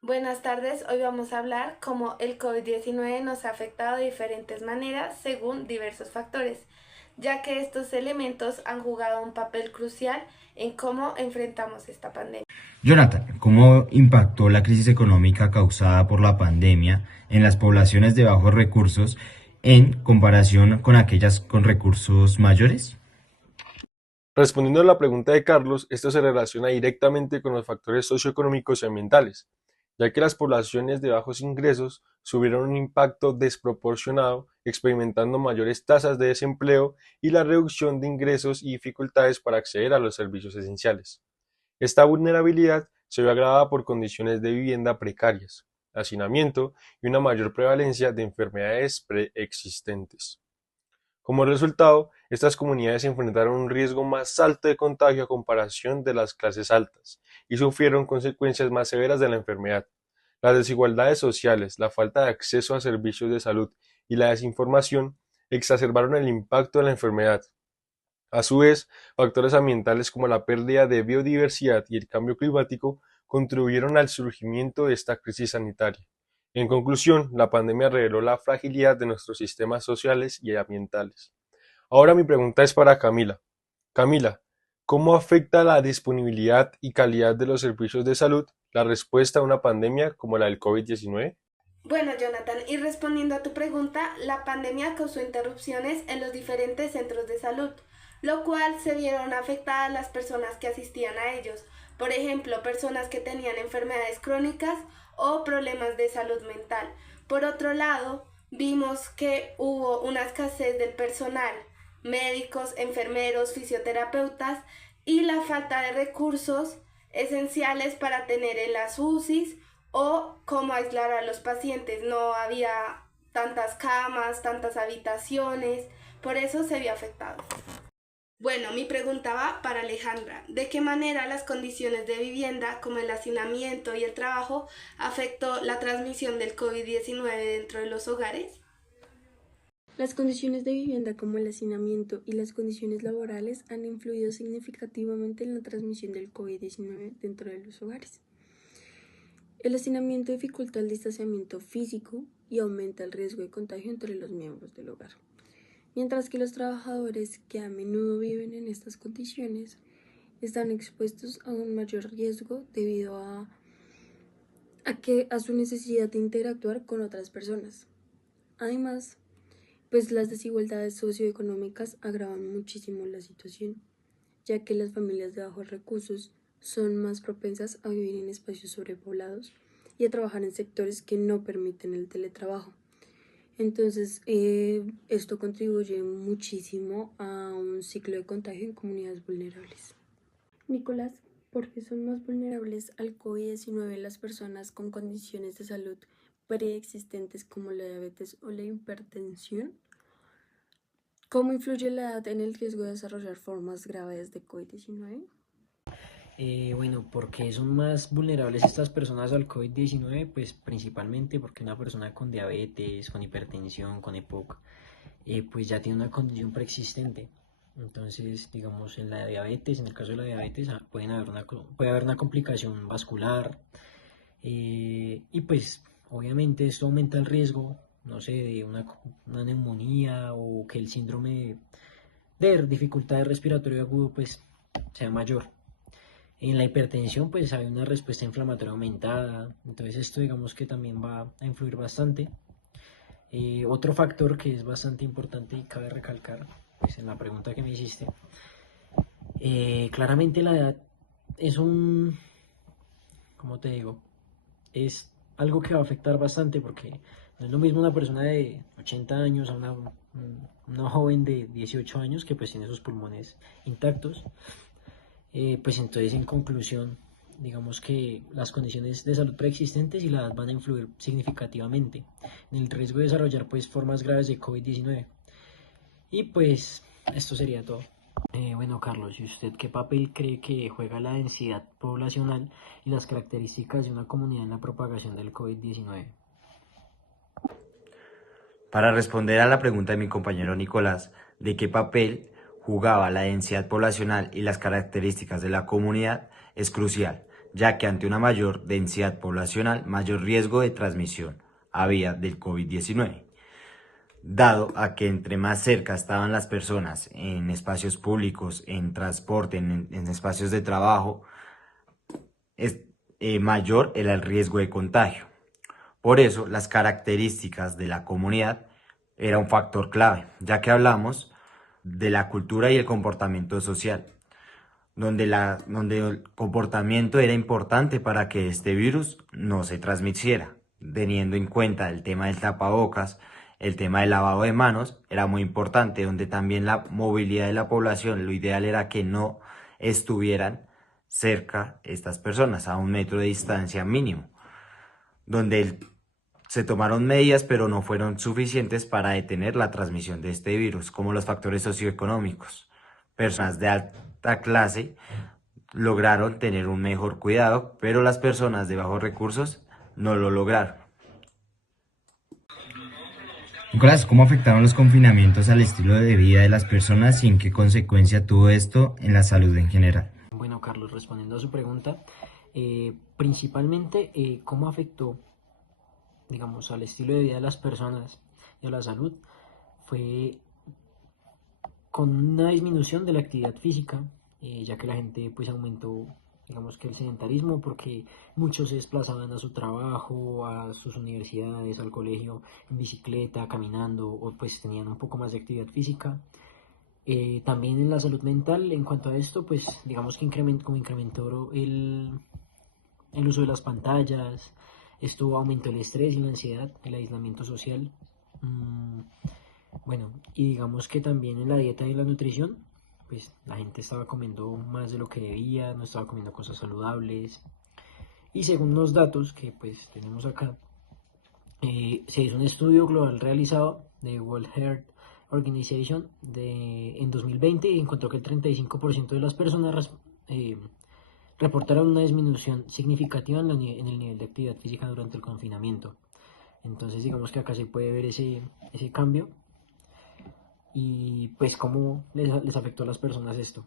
Buenas tardes, hoy vamos a hablar cómo el COVID-19 nos ha afectado de diferentes maneras según diversos factores, ya que estos elementos han jugado un papel crucial en cómo enfrentamos esta pandemia. Jonathan, ¿cómo impactó la crisis económica causada por la pandemia en las poblaciones de bajos recursos en comparación con aquellas con recursos mayores? Respondiendo a la pregunta de Carlos, esto se relaciona directamente con los factores socioeconómicos y ambientales, ya que las poblaciones de bajos ingresos sufrieron un impacto desproporcionado, experimentando mayores tasas de desempleo y la reducción de ingresos y dificultades para acceder a los servicios esenciales. Esta vulnerabilidad se ve agravada por condiciones de vivienda precarias, hacinamiento y una mayor prevalencia de enfermedades preexistentes. Como resultado, estas comunidades enfrentaron un riesgo más alto de contagio a comparación de las clases altas y sufrieron consecuencias más severas de la enfermedad. Las desigualdades sociales, la falta de acceso a servicios de salud y la desinformación exacerbaron el impacto de la enfermedad. A su vez, factores ambientales como la pérdida de biodiversidad y el cambio climático contribuyeron al surgimiento de esta crisis sanitaria. En conclusión, la pandemia reveló la fragilidad de nuestros sistemas sociales y ambientales. Ahora mi pregunta es para Camila. Camila, ¿cómo afecta la disponibilidad y calidad de los servicios de salud la respuesta a una pandemia como la del COVID-19? Bueno, Jonathan, y respondiendo a tu pregunta, la pandemia causó interrupciones en los diferentes centros de salud, lo cual se vieron afectadas las personas que asistían a ellos, por ejemplo, personas que tenían enfermedades crónicas o problemas de salud mental. Por otro lado, vimos que hubo una escasez del personal, médicos, enfermeros, fisioterapeutas y la falta de recursos esenciales para tener en las UCIs o cómo aislar a los pacientes. No había tantas camas, tantas habitaciones, por eso se vio afectado. Bueno, mi pregunta va para Alejandra. ¿De qué manera las condiciones de vivienda, como el hacinamiento y el trabajo, afectó la transmisión del COVID-19 dentro de los hogares? Las condiciones de vivienda como el hacinamiento y las condiciones laborales han influido significativamente en la transmisión del COVID-19 dentro de los hogares. El hacinamiento dificulta el distanciamiento físico y aumenta el riesgo de contagio entre los miembros del hogar, mientras que los trabajadores que a menudo viven en estas condiciones están expuestos a un mayor riesgo debido a su necesidad de interactuar con otras personas. Además, pues las desigualdades socioeconómicas agravan muchísimo la situación, ya que las familias de bajos recursos son más propensas a vivir en espacios sobrepoblados y a trabajar en sectores que no permiten el teletrabajo. Entonces, esto contribuye muchísimo a un ciclo de contagio en comunidades vulnerables. Nicolás, ¿por qué son más vulnerables al COVID-19 las personas con condiciones de salud preexistentes como la diabetes o la hipertensión? ¿Cómo influye la edad en el riesgo de desarrollar formas graves de COVID-19? Bueno, porque son más vulnerables estas personas al COVID-19, pues principalmente porque una persona con diabetes, con hipertensión, con EPOC, pues ya tiene una condición preexistente. Entonces, digamos, en la diabetes, en el caso de la diabetes, puede haber una complicación vascular, y pues obviamente esto aumenta el riesgo, no sé, de una neumonía o que el síndrome de dificultad respiratoria agudo pues sea mayor. En la hipertensión pues hay una respuesta inflamatoria aumentada, entonces esto digamos que también va a influir bastante. Otro factor que es bastante importante y cabe recalcar, pues en la pregunta que me hiciste, claramente la edad es ¿cómo te digo? Es algo que va a afectar bastante porque no es lo mismo una persona de 80 años a una joven de 18 años que pues tiene sus pulmones intactos. Pues entonces en conclusión, digamos que las condiciones de salud preexistentes y la edad van a influir significativamente en el riesgo de desarrollar pues formas graves de COVID-19. Y pues esto sería todo. Bueno, Carlos, ¿y usted qué papel cree que juega la densidad poblacional y las características de una comunidad en la propagación del COVID-19? Para responder a la pregunta de mi compañero Nicolás, ¿de qué papel jugaba la densidad poblacional y las características de la comunidad? Es crucial, ya que ante una mayor densidad poblacional, mayor riesgo de transmisión había del COVID-19, dado a que entre más cerca estaban las personas en espacios públicos, en transporte, en espacios de trabajo, mayor era el riesgo de contagio. Por eso, las características de la comunidad era un factor clave, ya que hablamos de la cultura y el comportamiento social, donde el comportamiento era importante para que este virus no se transmitiera, teniendo en cuenta el tema del tapabocas, el tema del lavado de manos, era muy importante, donde también la movilidad de la población, lo ideal era que no estuvieran cerca estas personas, a 1 metro de distancia mínimo, donde se tomaron medidas, pero no fueron suficientes para detener la transmisión de este virus, como los factores socioeconómicos. Personas de alta clase lograron tener un mejor cuidado, pero las personas de bajos recursos no lo lograron. Nicolás, ¿cómo afectaron los confinamientos al estilo de vida de las personas y en qué consecuencia tuvo esto en la salud en general? Bueno, Carlos, respondiendo a su pregunta, principalmente, ¿cómo afectó, digamos, al estilo de vida de las personas y a la salud? Fue con una disminución de la actividad física, ya que la gente pues aumentó, digamos que el sedentarismo, porque muchos se desplazaban a su trabajo, a sus universidades, al colegio en bicicleta, caminando, o pues tenían un poco más de actividad física. También en la salud mental, en cuanto a esto, pues digamos que incrementó el uso de las pantallas, esto aumentó el estrés y la ansiedad, el aislamiento social. Bueno, y digamos que también en la dieta y la nutrición, pues la gente estaba comiendo más de lo que debía, no estaba comiendo cosas saludables. Y según los datos que pues tenemos acá, se hizo un estudio global realizado de World Health Organization en 2020 y encontró que el 35% de las personas reportaron una disminución significativa en el nivel de actividad física durante el confinamiento. Entonces digamos que acá se puede ver ese cambio y pues cómo les afectó a las personas esto.